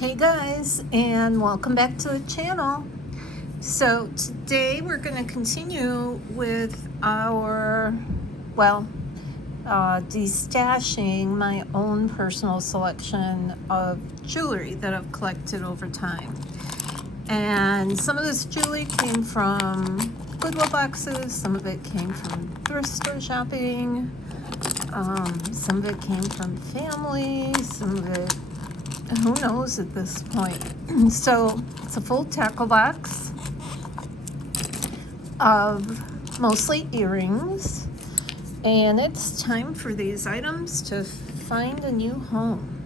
Hey guys, and welcome back to the channel. So today we're going to continue with our, destashing my own personal selection of jewelry that I've collected over time. And some of this jewelry came from Goodwill boxes, some of it came from thrift store shopping, some of it came from family, some of it who knows at this point. So it's a full tackle box of mostly earrings, and it's time for these items to find a new home.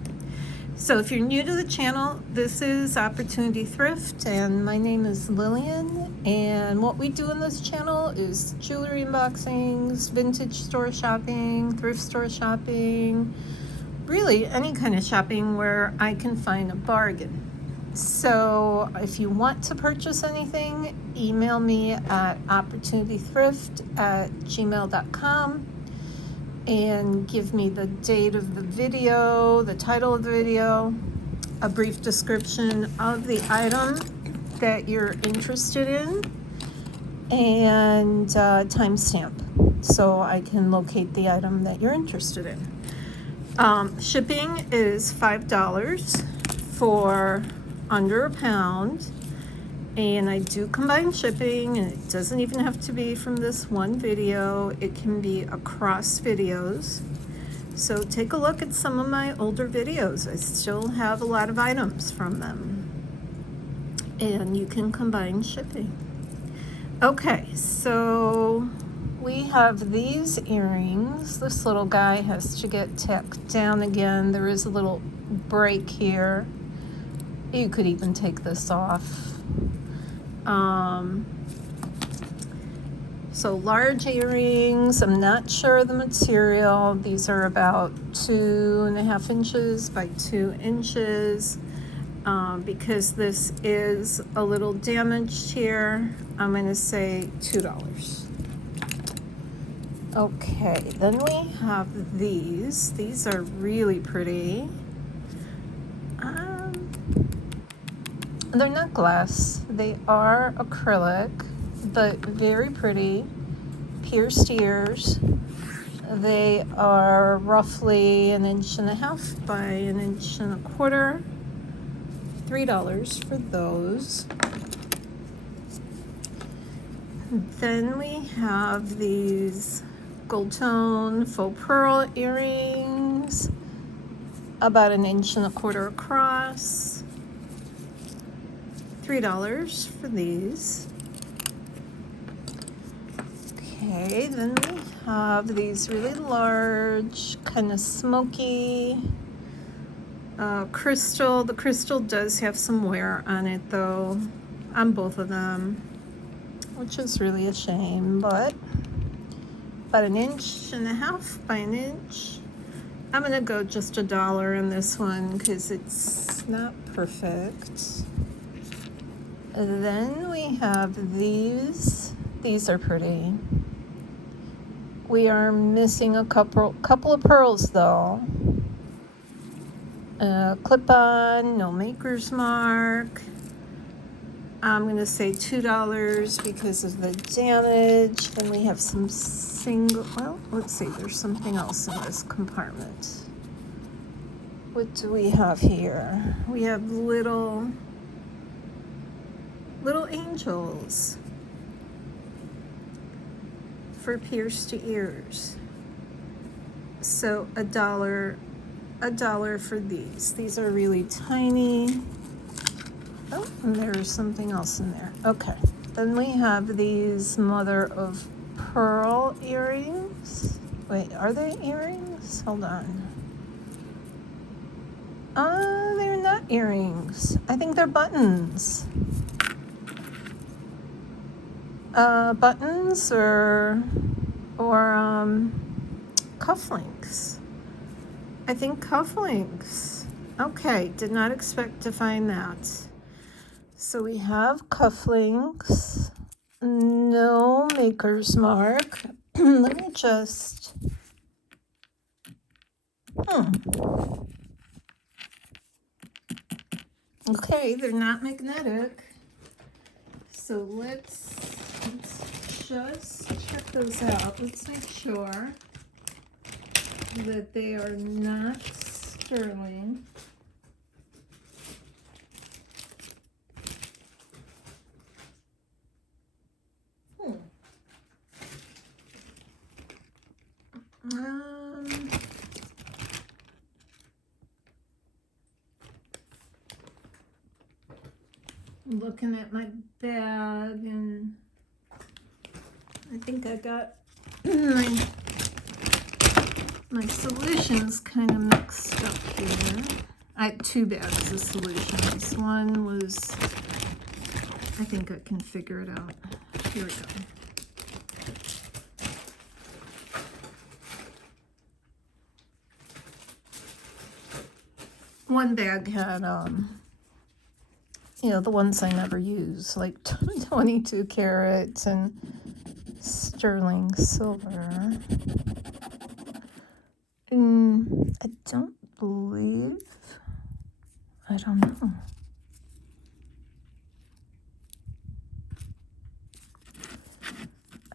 So if you're new to the channel, this is Opportunity Thrift, and my name is Lillian, and what we do in this channel is jewelry unboxings, vintage store shopping, thrift store shopping, really any kind of shopping where I can find a bargain. So if you want to purchase anything, email me at opportunitythrift@gmail.com and give me the date of the video, the title of the video, a brief description of the item that you're interested in, and timestamp so I can locate the item that you're interested in. Shipping is $5 for under a pound, and I do combine shipping, and it doesn't even have to be from this one video. It can be across videos. So take a look at some of my older videos. I still have a lot of items from them, and you can combine shipping. Okay, so we have these earrings. This little guy has to get tacked down again. There is a little break here. You could even take this off. So large earrings. I'm not sure of the material. These are about 2.5 inches by 2 inches. Because this is a little damaged here, I'm going to say $2. Okay, then we have these. These are really pretty. They're not glass. They are acrylic, but very pretty. Pierced ears. They are roughly 1.5 by 1.25 inches. $3 for those. Then we have these gold tone faux pearl earrings, about 1.25 inches across. $3 for these. Okay, then we have these really large, kind of smoky crystal. The crystal does have some wear on it though, on both of them, which is really a shame, but about 1.5 inches by 1 inch. I'm gonna go just $1 in this one because it's not perfect. Then we have these. These are pretty. We are missing a couple of pearls though. Clip-on, no maker's mark. I'm going to say $2 because of the damage. Then we have some single, well, let's see, there's something else in this compartment. What do we have here? We have little angels for pierced ears. So $1 for these. These are really tiny. Oh, and there's something else in there. Okay. Then we have these mother of pearl earrings. Wait, are they earrings? Hold on. They're not earrings. I think they're buttons. Buttons or cufflinks. I think cufflinks. Okay, did not expect to find that. So we have cufflinks, no maker's mark. Let me just, Okay, they're not magnetic. So let's just check those out. Let's make sure that they are not sterling. Looking at my bag, and I think I got my solutions kind of mixed up here. I had 2 bags of solutions. One was, I think I can figure it out. Here we go. One bag had, you know, the ones I never use, like 22 carats and sterling silver. I don't believe, I don't know.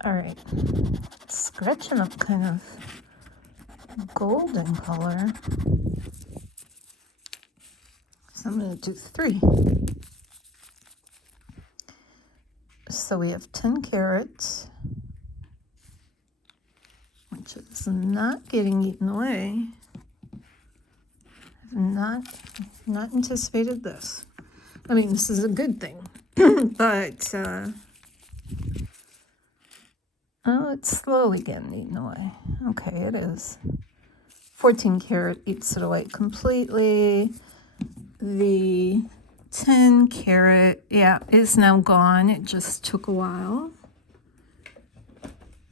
All right, scratching up kind of golden color. So I'm going to do 3. So we have 10 carats, which is not getting eaten away. I've not anticipated this. I mean, this is a good thing, but oh, it's slowly getting eaten away. Okay, it is. 14 karat eats it away completely. The 10 karat, yeah, is now gone. It just took a while.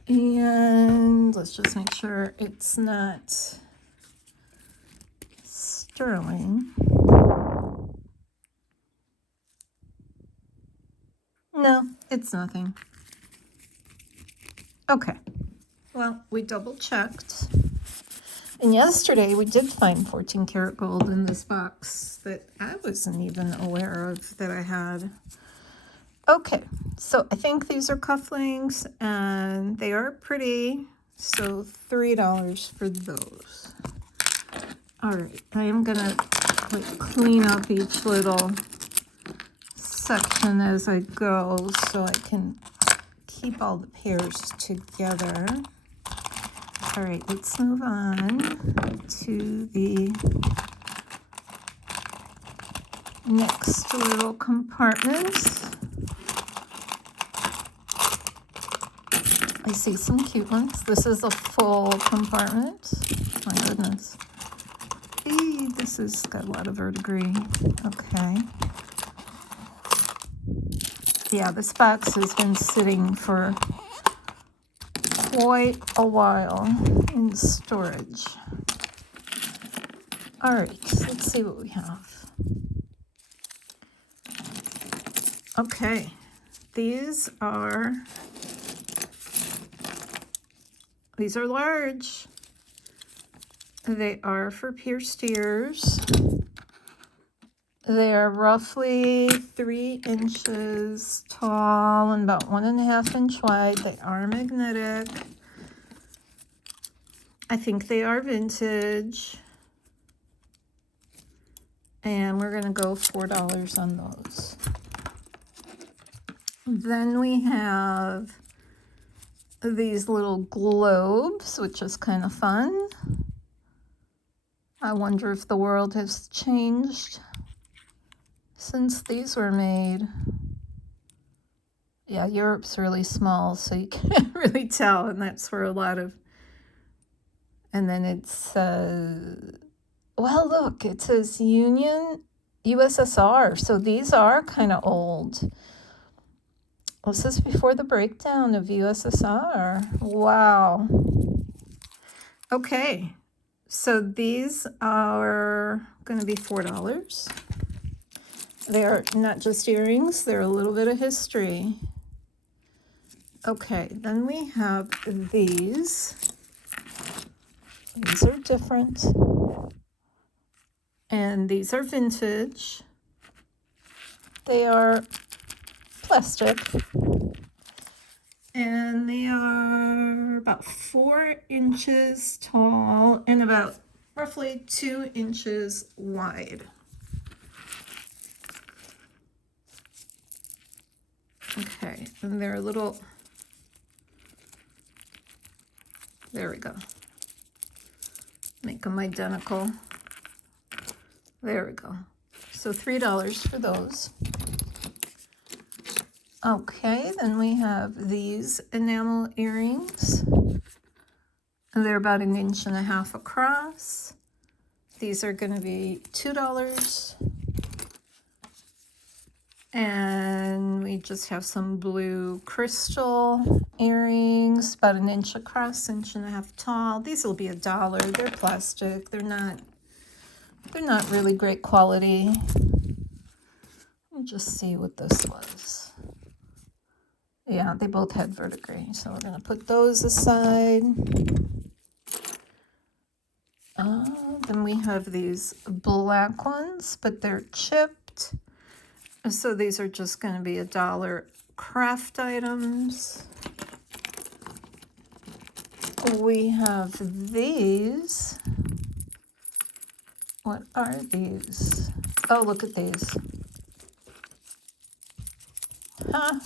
And let's just make sure it's not sterling. No, it's nothing. Okay, well, we double checked. And yesterday we did find 14 karat gold in this box that I wasn't even aware of that I had. Okay, so I think these are cufflinks and they are pretty. So $3 for those. All right, I am gonna like clean up each little section as I go so I can keep all the pairs together. All right, let's move on to the next little compartment. I see some cute ones. This is a full compartment. My goodness. Hey, this has got a lot of verdigris. Okay. Yeah, this box has been sitting for quite a while in storage. All right, let's see what we have. Okay, these are large. They are for pierced ears. They are roughly 3 inches tall and about 1.5 inch wide. They are magnetic. I think they are vintage. And we're gonna go $4 on those. Then we have these little globes, which is kind of fun. I wonder if the world has changed since these were made. Yeah, Europe's really small, so you can't really tell, and that's where a lot of, and then it says, well, look, it says Union, USSR, so these are kind of old. Was this before the breakdown of USSR? Wow. Okay, so these are going to be $4. They are not just earrings, they're a little bit of history. Okay, then we have these. These are different. And these are vintage. They are plastic, and they are about 4 inches tall and about roughly 2 inches wide. Okay, and they're a little, there we go. Make them identical. There we go. So $3 for those. Okay, then we have these enamel earrings. They're about 1.5 inches across. These are going to be $2. And we just have some blue crystal earrings, about 1 inch across, 1.5 inches tall. These will be $1. They're plastic. They're not really great quality. Let me just see what this was. Yeah, they both had verdigris, so we're gonna put those aside. Then we have these black ones, but they're chipped. So these are just gonna be $1 craft items. We have these. What are these? Oh, look at these. Huh.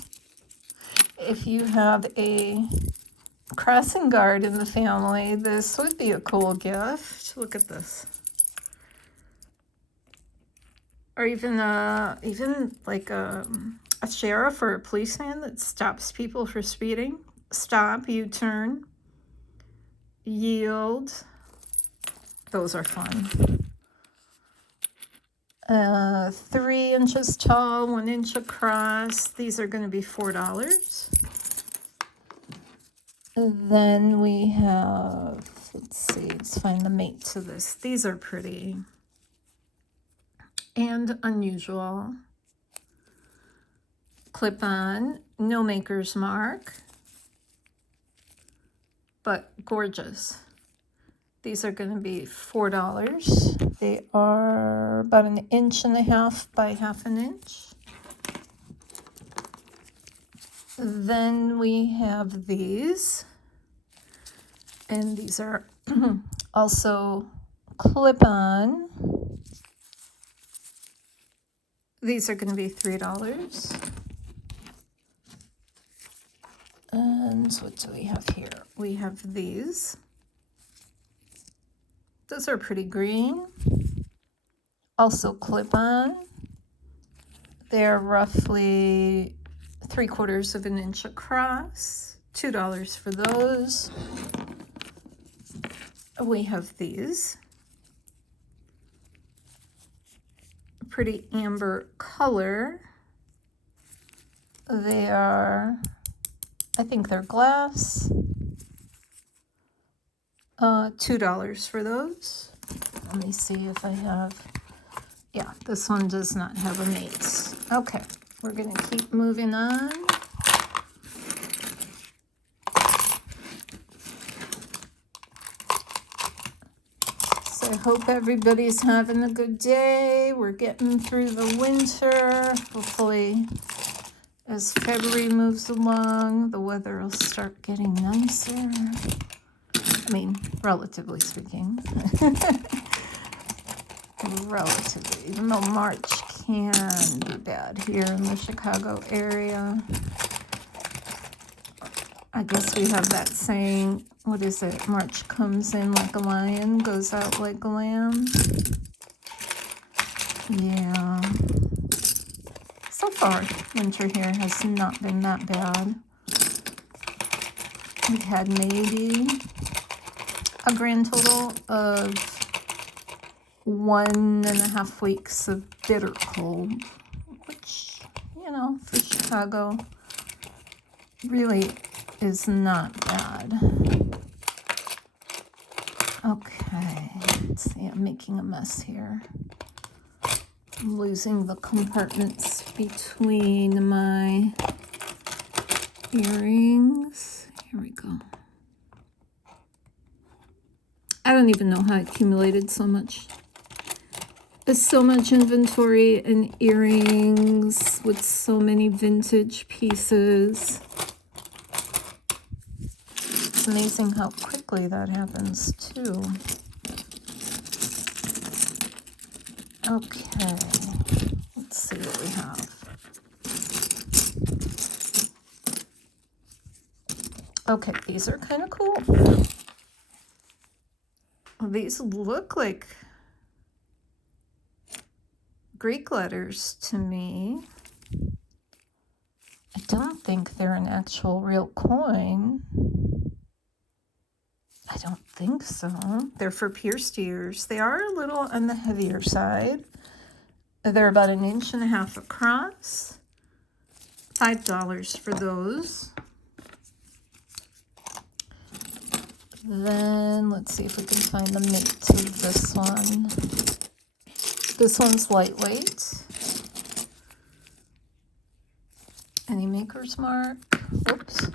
If you have a crossing guard in the family, this would be a cool gift. Look at this. Or even like a sheriff or a policeman that stops people for speeding. Stop, U-turn, yield. Those are fun. 3 inches tall, 1 inch across. These are going to be $4. And then we have, let's see, let's find the mate to this. These are pretty and unusual. Clip-on, no maker's mark, but gorgeous. These are going to be $4. They are about 1.5 inches by 1/2 inch. Then we have these, and these are also clip-on. These are going to be $3. And what do we have here? We have these. Those are pretty green. Also clip-on. They're roughly 3/4 inch across. $2 for those. We have these. Pretty amber color. They are, I think they're glass. $2 for those. Let me see if I have, yeah, this one does not have a mate. Okay, we're gonna keep moving on. So I hope everybody's having a good day. We're getting through the winter. Hopefully, as February moves along, the weather will start getting nicer. I mean, relatively speaking. Relatively, even though March can be bad here in the Chicago area. I guess we have that saying, what is it? March comes in like a lion, goes out like a lamb. Yeah. So far, winter here has not been that bad. We've had maybe a grand total of 1.5 weeks of bitter cold, which, you know, for Chicago really is not bad. Okay, let's see, I'm making a mess here. I'm losing the compartments between my earrings. Here we go. I don't even know how I accumulated so much There's so much inventory and earrings with so many vintage pieces. It's amazing how quickly that happens too. Okay, let's see what we have. Okay, these are kind of cool. These look like Greek letters to me. I don't think they're an actual real coin. I don't think so. They're for pierced ears. They are a little on the heavier side. They're about 1.5 inches across. $5 for those. Then let's see if we can find the mate to this one. This one's lightweight. Any maker's mark? Oops.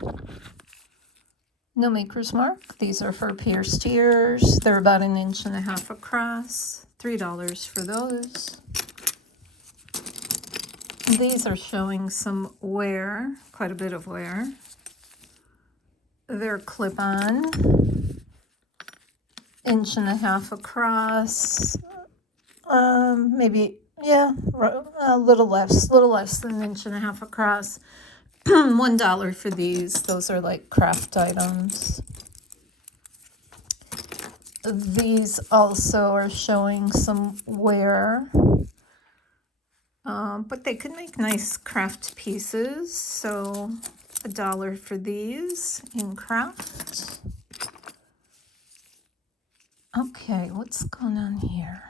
No maker's mark. These are for pierced ears. They're about 1.5 inches across. $3 for those. These are showing some wear, quite a bit of wear. They're clip-on, 1.5 inches across. Maybe, yeah, a little less than 1.5 inches across. $1 for these. Those are like craft items. These also are showing some wear, but they could make nice craft pieces. So $1 for these in craft. Okay, what's going on here?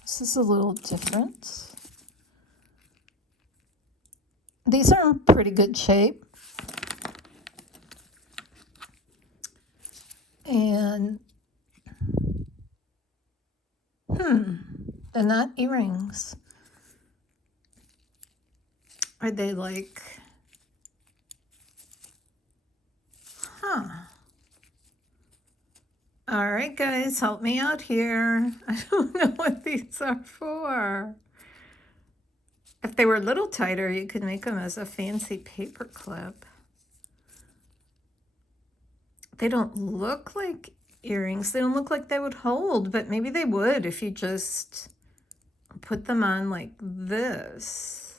This is a little different. These are in pretty good shape. And, they're not earrings. Are they like, All right, guys, help me out here. I don't know what these are for. If they were a little tighter, you could make them as a fancy paper clip. They don't look like earrings. They don't look like they would hold, but maybe they would if you just put them on like this.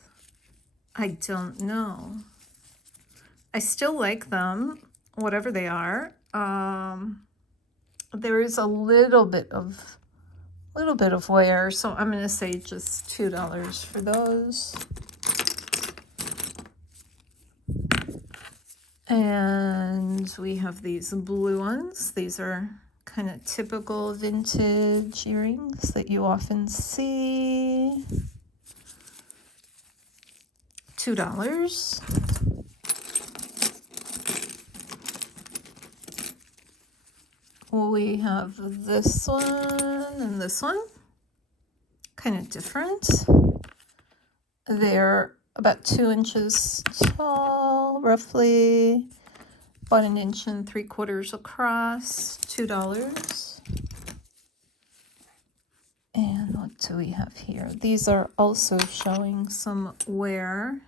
I don't know. I still like them, whatever they are. There is a little bit of wear, so I'm going to say just $2 for those. And we have these blue ones. These are kind of typical vintage earrings that you often see. $2. We have this one and this one, kind of different. They're about 2 inches tall, roughly, about 1.75 inches across, $2. And what do we have here? These are also showing some wear.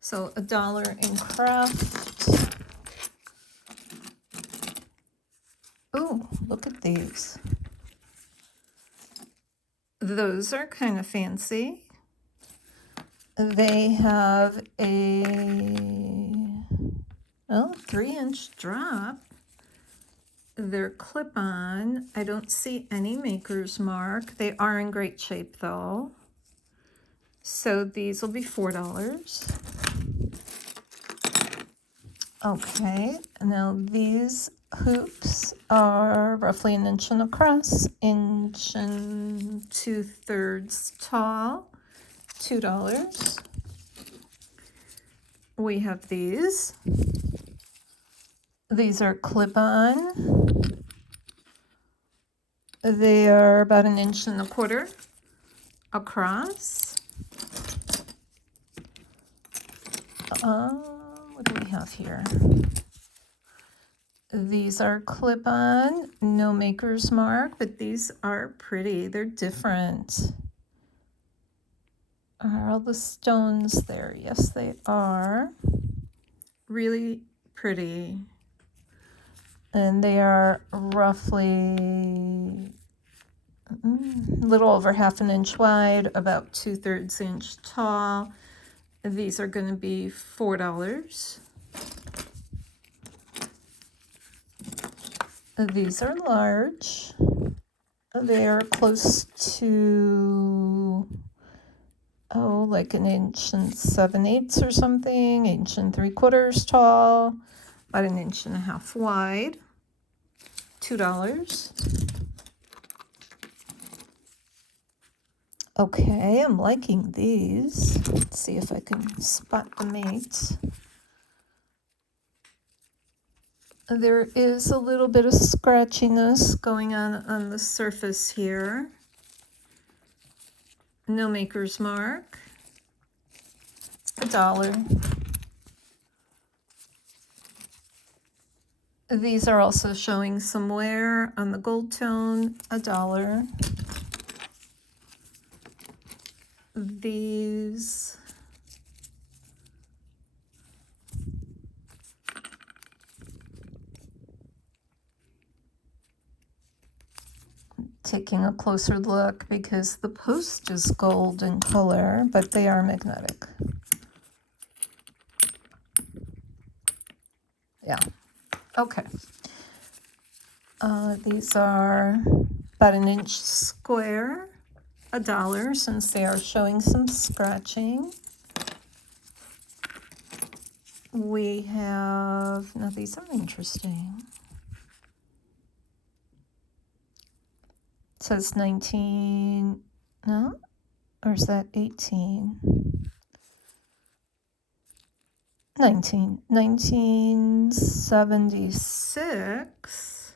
So $1 in craft. Oh, look at these. Those are kind of fancy. They have a 3-inch drop. They're clip-on. I don't see any maker's mark. They are in great shape though. So these will be $4. Okay, now these hoops are roughly 1 inch across, 1 2/3 inches tall, $2. We have these. These are clip-on. They are about 1.25 inches across. What do we have here? These are clip-on, no maker's mark, but these are pretty. They're different. Are all the stones there? Yes, they are. Really pretty. And they are roughly a little over 1/2 inch wide, about 2/3 inch tall. These are going to be $4. These are large. They are close to, oh, like 1 7/8 or something, 1 3/4 tall, about 1.5 wide. $2. Okay, I'm liking these. Let's see if I can spot the mate. There is a little bit of scratchiness going on the surface here. No maker's mark. $1. These are also showing some wear on the gold tone. $1. These taking a closer look because the post is gold in color, but they are magnetic. Yeah, okay. These are about 1 inch square, $1, since they are showing some scratching. We have, now these are interesting. It says 19, no? Or is that 18? 1976.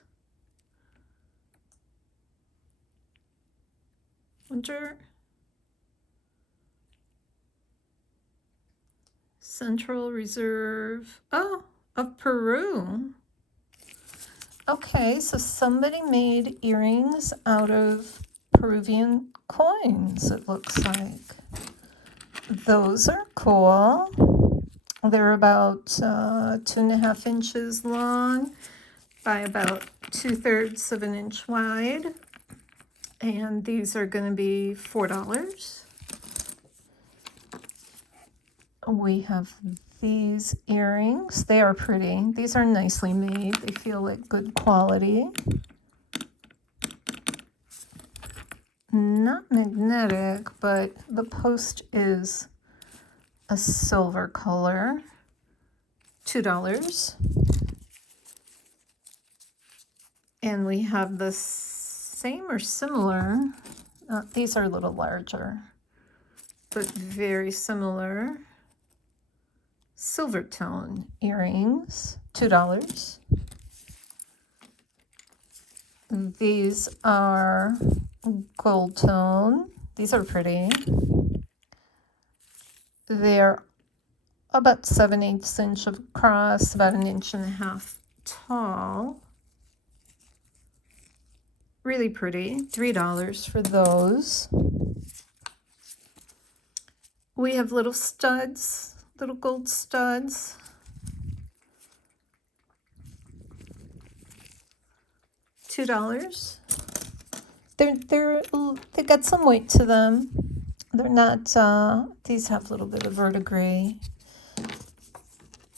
Wonder. Central Reserve, oh, of Peru. Okay, so somebody made earrings out of Peruvian coins, it looks like. Those are cool. They're about 2.5 inches long by about 2/3 of an inch wide. And these are going to be $4. We have these earrings. They are pretty. These are nicely made. They feel like good quality. Not magnetic, but the post is a silver color. $2. And we have the same or similar. These are a little larger, but very similar. Silver tone earrings, $2. These are gold tone. These are pretty. They're about 7/8 inch across, about 1.5 inches tall. Really pretty. $3 for those. We have little studs, little gold studs. $2. They got some weight to them. They're not. These have a little bit of verdigris.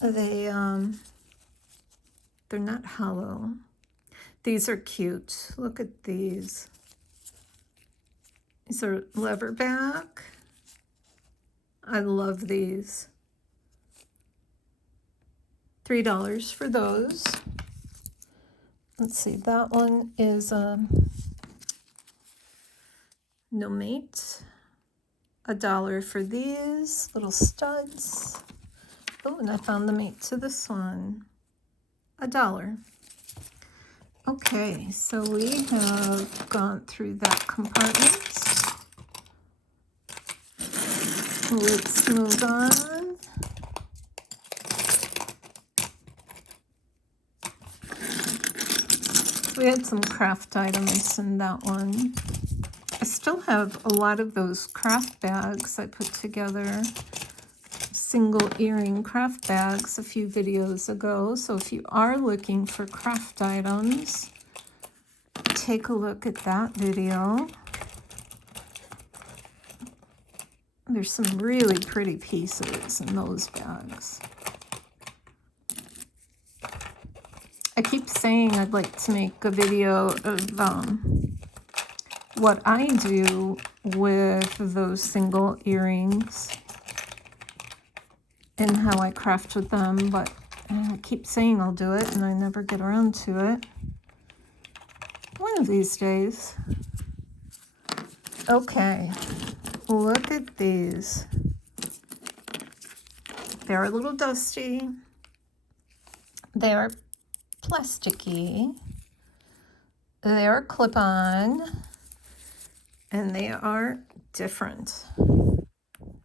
They're not hollow. These are cute. Look at these. These are lever back. I love these. $3 for those. Let's see, that one is no mate. $1 for these little studs. Oh, and I found the mate to this one. $1. Okay, so we have gone through that compartment. Let's move on. We had some craft items in that one. I still have a lot of those craft bags I put together. Single earring craft bags a few videos ago. So if you are looking for craft items, take a look at that video. There's some really pretty pieces in those bags. I keep saying I'd like to make a video of what I do with those single earrings and how I craft with them, but I keep saying I'll do it and I never get around to it. One of these days. Okay, look at these. They're a little dusty. They are plasticky. They are clip-on. And they are different.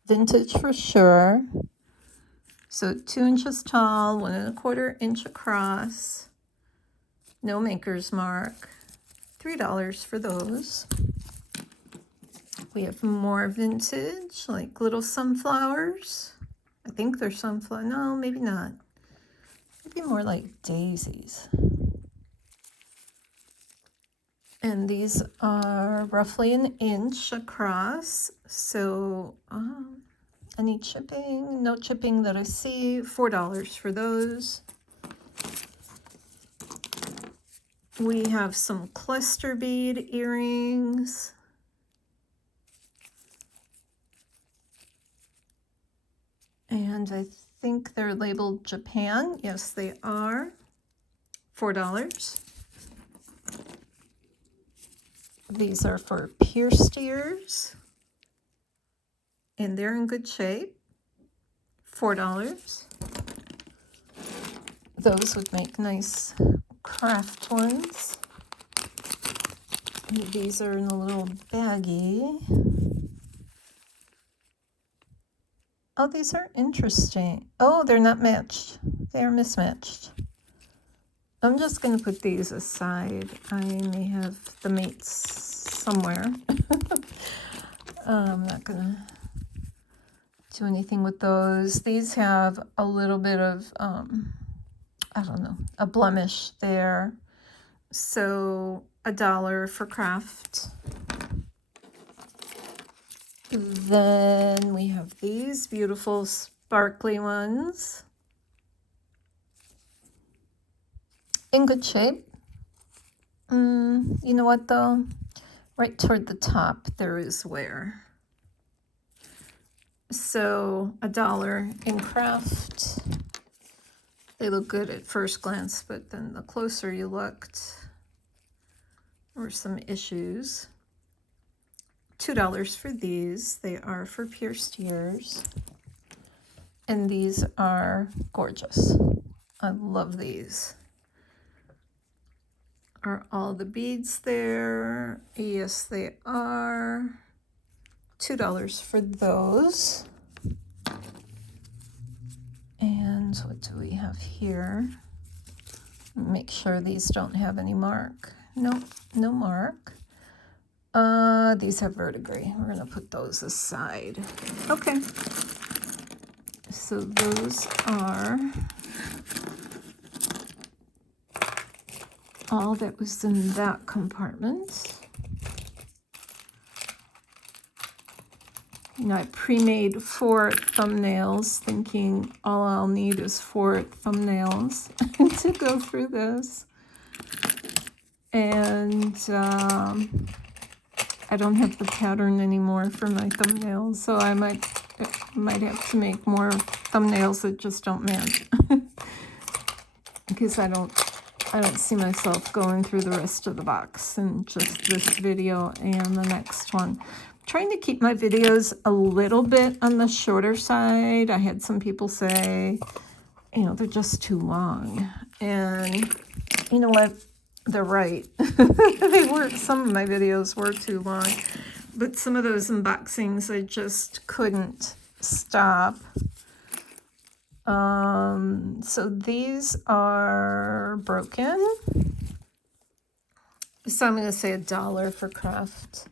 Vintage for sure. So 2 inches tall, 1 1/4 inch across. No maker's mark. $3 for those. We have more vintage, like little sunflowers. I think they're sunflower. No, maybe not. Maybe more like daisies. And these are roughly 1 inch across. So any chipping, no chipping that I see, $4 for those. We have some cluster bead earrings. And I think they're labeled Japan. Yes, they are. $4. These are for pierced ears. And they're in good shape. $4. Those would make nice craft ones. And these are in a little baggie. Oh, these are interesting. Oh, they're not matched. They are mismatched. I'm just going to put these aside. I may have the mates somewhere. I'm not going to do anything with those. These have a little bit of, I don't know, a blemish there. So $1 for craft. Then we have these beautiful sparkly ones. In good shape. You know what though? Right toward the top there is wear. So $1 in craft. They look good at first glance, but then the closer you looked, there were some issues. $2 for these. They are for pierced ears. And these are gorgeous. I love these. Are all the beads there? Yes, they are. $2 for those. And what do we have here? Make sure these don't have any mark. Nope, no mark. These have verdigris. We're going to put those aside. Okay. So those are all that was in that compartment. You know, I pre-made 4 thumbnails, thinking all I'll need is 4 thumbnails to go through this. And I don't have the pattern anymore for my thumbnails, so I might have to make more thumbnails that just don't match. Because I don't see myself going through the rest of the box in just this video and the next one. Trying to keep my videos a little bit on the shorter side. I had some people say, you know, they're just too long. And you know what? They're right. They were, some of my videos were too long. But some of those unboxings I just couldn't stop. So these are broken. So I'm going to say $1 for craft.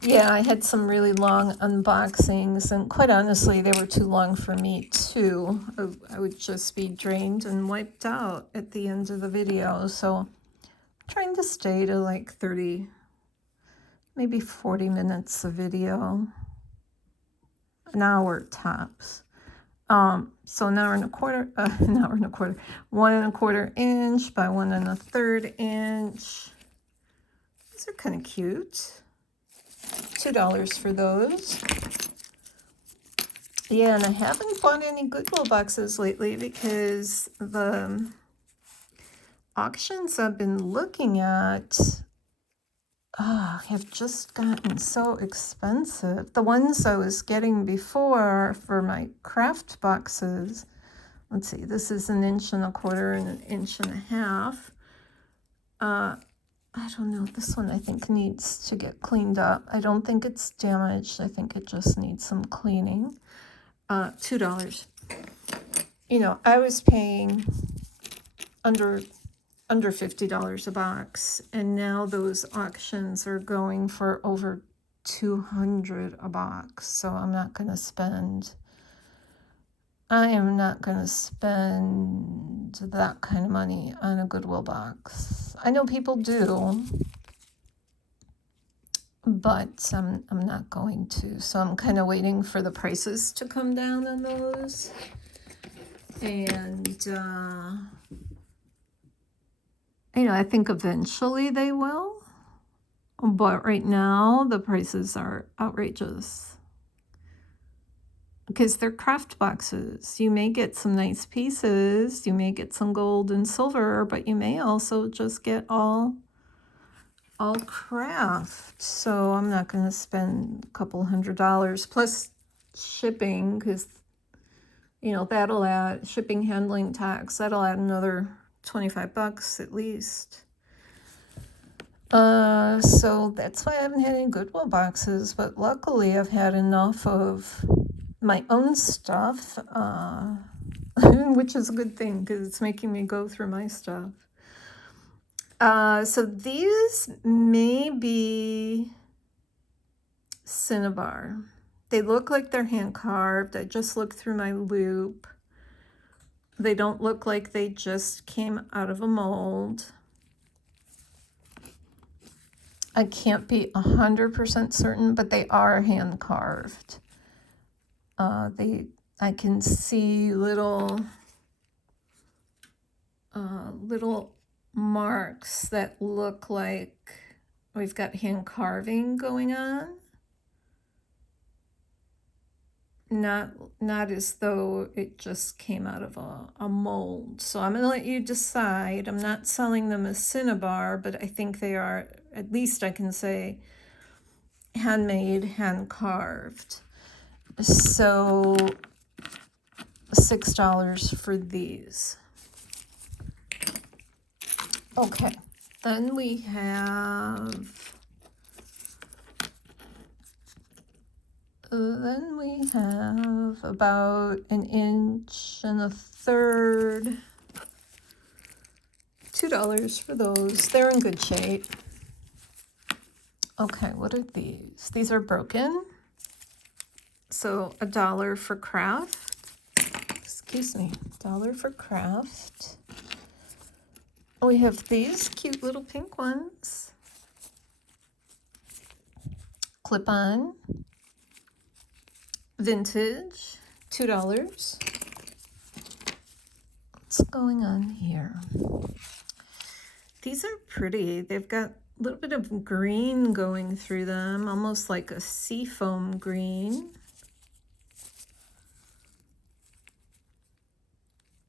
Yeah, I had some really long unboxings, and quite honestly, they were too long for me too. I would just be drained and wiped out at the end of the video. So I'm trying to stay to like 30, maybe 40 minutes of video, an hour tops. So an hour and a quarter, 1 1/4 inch by 1 1/3 inch. These are kind of cute. $2 for those. Yeah, and I haven't bought any Goodwill boxes lately because the auctions I've been looking at have just gotten so expensive. The ones I was getting before for my craft boxes, let's see, this is 1 1/4 and 1.5 inches. I don't know, this one I think needs to get cleaned up. I don't think it's damaged. I think it just needs some cleaning. $2. You know, I was paying under $50 a box, and now those auctions are going for over $200 a box. So I am not going to spend that kind of money on a Goodwill box. I know people do, but I'm not going to. So I'm kind of waiting for the prices to come down on those. And, you know, I think eventually they will. But right now, the prices are outrageous. Because they're craft boxes. You may get some nice pieces. You may get some gold and silver, but you may also just get all craft. So I'm not going to spend a couple $100 plus shipping, because, you know, that'll add shipping, handling, tax. That'll add another $25 at least. So that's why I haven't had any Goodwill boxes, but luckily I've had enough of my own stuff, which is a good thing because it's making me go through my stuff. So these may be Cinnabar. They look like they're hand carved. I just looked through my loop. They don't look like they just came out of a mold. I can't be 100% certain, but they are hand carved. I can see little marks that look like we've got hand carving going on. Not as though it just came out of a mold. So I'm going to let you decide. I'm not selling them as Cinnabar, but I think they are, at least I can say, handmade, hand carved. So $6 for these. Okay, then we have about 1.33 inches. $2 for those. They're in good shape. Okay, what are these? These are broken. So $1 for craft. Excuse me, $1 for craft. We have these cute little pink ones. Clip-on. Vintage. $2. What's going on here? These are pretty. They've got a little bit of green going through them, almost like a seafoam green.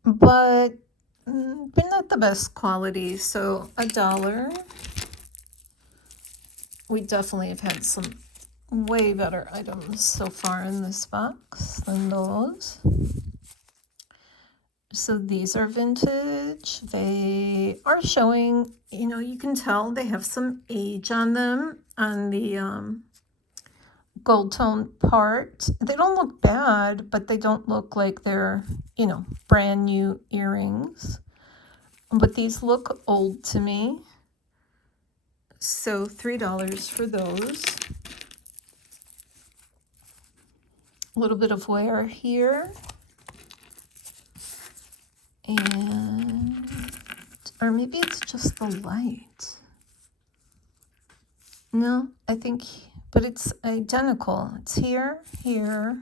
But they're not the best quality, so $1. We definitely have had some way better items so far in this box than those. So these are vintage. They are showing, you know, you can tell they have some age on them on the gold tone part. They don't look bad, but they don't look like they're, you know, brand new earrings. But these look old to me. So $3 for those. A little bit of wear here. And, or maybe it's just the light. No, I think, but it's identical. It's here, here,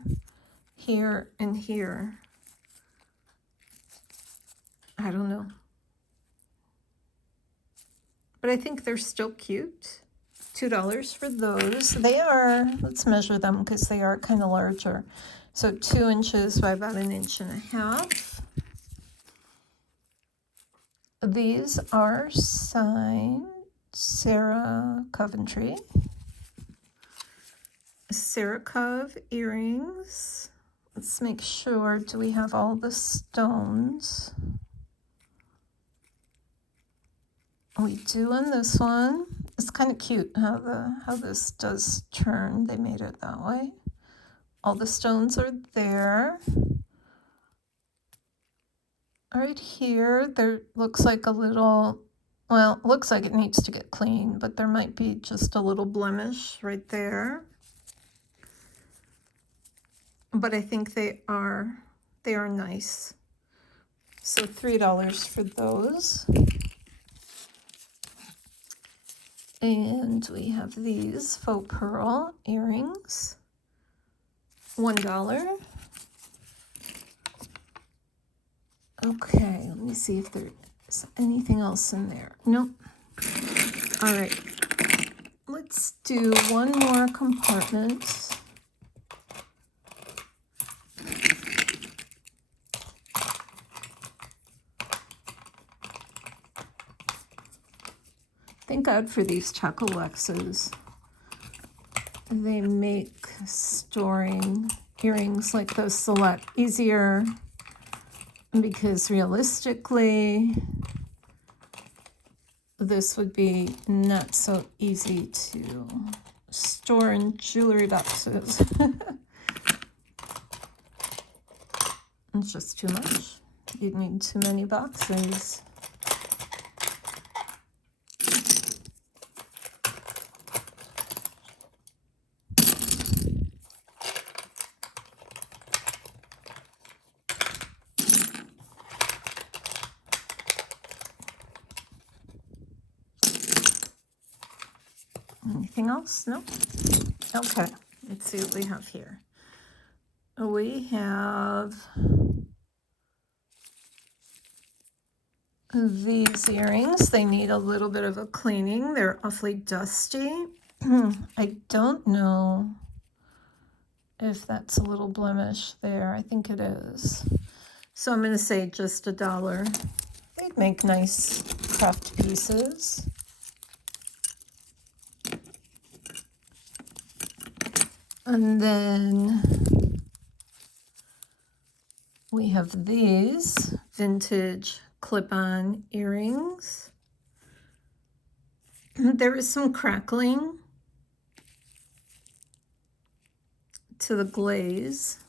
here, and here. I don't know. But I think they're still cute. $2 for those. They are, let's measure them because they are kind of larger. So 2 inches by about 1.5 inches. These are signed Sarah Coventry. Sarah Cove earrings. Let's make sure, do we have all the stones? We do on this one. It's kind of cute how this does turn. They made it that way. All the stones are there. Right here, there looks like a little, well, it looks like it needs to get clean, but there might be just a little blemish right there. But I think they are nice. So $3 for those. And we have these faux pearl earrings. $1. Okay, let me see if there's anything else in there. Nope. All right. Let's do one more compartment. Thank God for these Chocolexes. They make storing earrings like this a lot easier because realistically, this would be not so easy to store in jewelry boxes. It's just too much. You'd need too many boxes. Anything else? No? Okay, let's see what we have here. We have these earrings. They need a little bit of a cleaning. They're awfully dusty. I don't know if that's a little blemish there. I think it is. So I'm going to say just $1. They'd make nice craft pieces. And then we have these vintage clip-on earrings. There is some crackling to the glaze.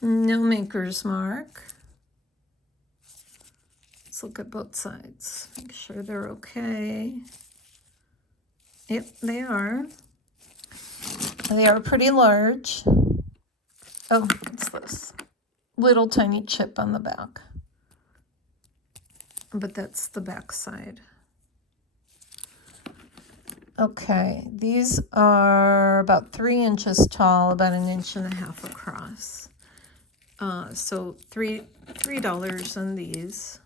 No maker's mark. Let's look at both sides. Make sure they're okay. Yep, they are. They are pretty large. Oh, what's this? Little tiny chip on the back. But that's the back side. Okay, these are about 3 inches tall, about 1.5 inches across. So $3 on these,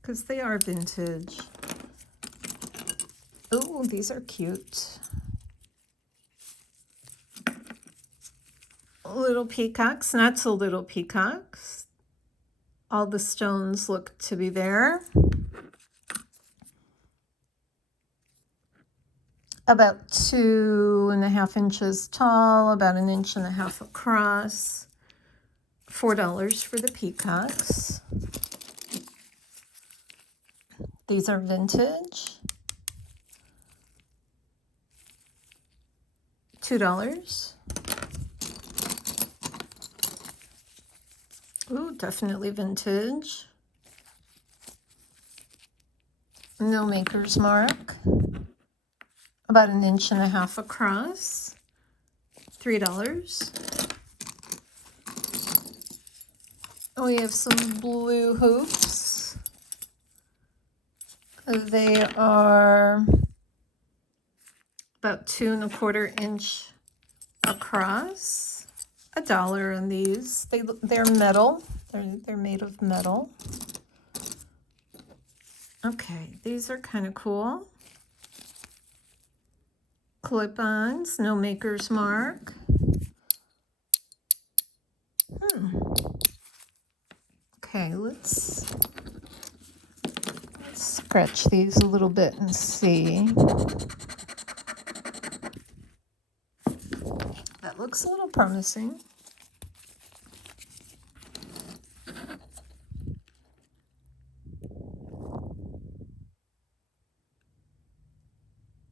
because they are vintage. Oh, these are cute. Little peacocks, not so little peacocks. All the stones look to be there. About 2.5 inches tall, about 1.5 inches across. $4 for the peacocks. These are vintage. $2. Ooh, definitely vintage. no maker's mark, about 1.5 inches across, $3. We have some blue hoops. They are about 2¼ inch across, $1 on these. They're metal. They're made of metal. Okay, these are kind of cool. Clip-ons, no maker's mark. Okay, let's scratch these a little bit and see. That looks a little promising.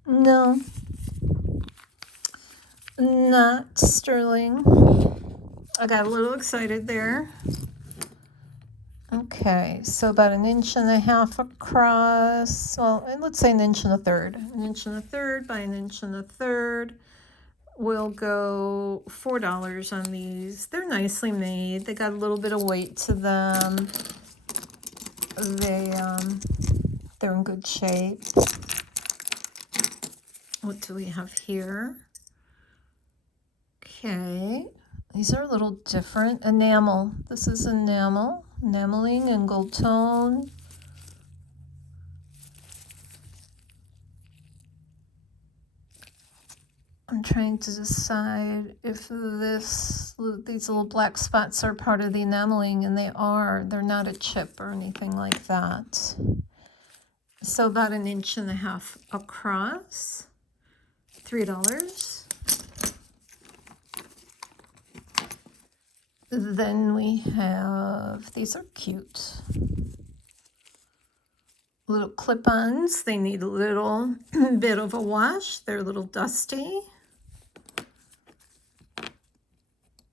No, not sterling. I got a little excited there. Okay, so about 1.5 inches across, well, let's say 1.3 inches. 1.3 inches by 1.3 inches. We'll go $4 on these. They're nicely made. They got a little bit of weight to them. They're in good shape. What do we have here? Okay, these are a little different. Enamel. This is enamel. Enameling and gold tone. I'm trying to decide if these little black spots are part of the enameling, and they are. They're not a chip or anything like that. So about 1.5 inches across, $3. Then we have, these are cute. Little clip-ons. They need a little bit of a wash. They're a little dusty.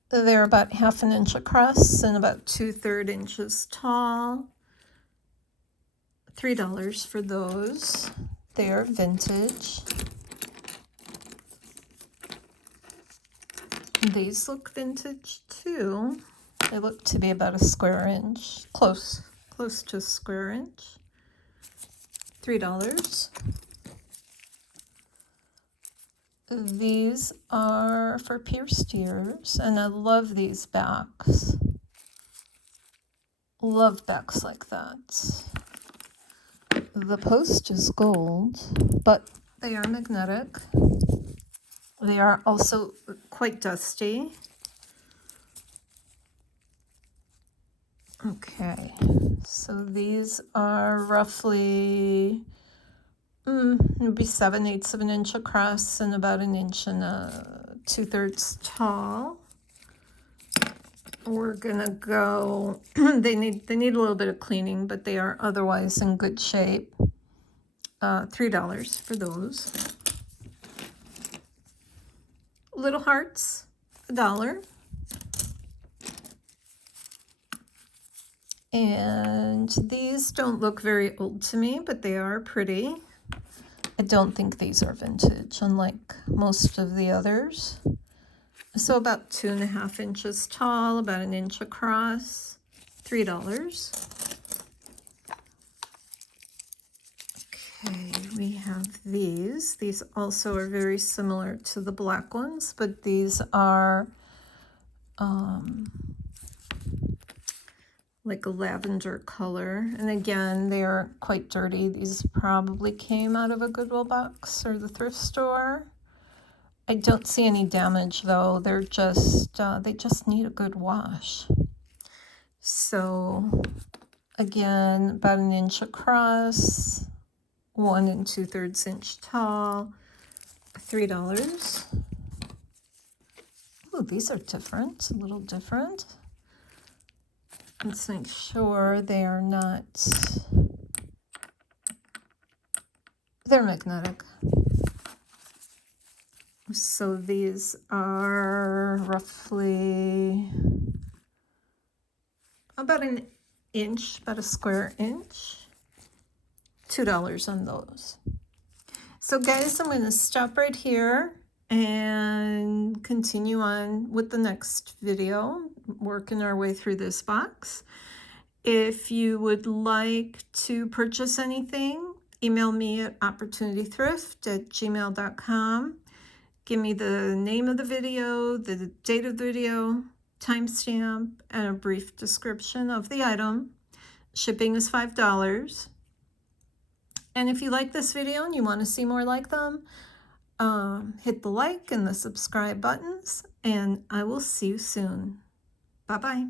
They're about 1/2 inch across and about 2/3 inches tall. $3 for those. They are vintage. These look vintage too. They look to be about 1/2 inch, close to 1/2 inch. $3. These are for pierced ears, and I love these backs. Love backs like that. The post is gold, but they are magnetic. They are also quite dusty. Okay, so these are roughly maybe 7/8 of an inch across and about 1 2/3 tall. We're gonna go. they need a little bit of cleaning, but they are otherwise in good shape. $3 for those. Little hearts, $1. And these don't look very old to me, but they are pretty. I don't think these are vintage, unlike most of the others. So about 2.5 inches tall, about 1 inch across, $3. Okay, we have these. These also are very similar to the black ones, but these are like a lavender color. And again, they are quite dirty. These probably came out of a Goodwill box or the thrift store. I don't see any damage though. They're just, they just need a good wash. So again, about 1 inch across, 1 2/3 inch tall, $3. Oh, these are different, a little different. Let's make sure they are not, they're magnetic. So these are roughly about 1 inch, about 1/2 inch. $2 on those. So guys, I'm going to stop right here and continue on with the next video, working our way through this box. If you would like to purchase anything, email me at opportunitythrift@gmail.com. Give me the name of the video, the date of the video, timestamp, and a brief description of the item. Shipping is $5. And if you like this video and you want to see more like them, hit the like and the subscribe buttons, and I will see you soon. Bye-bye.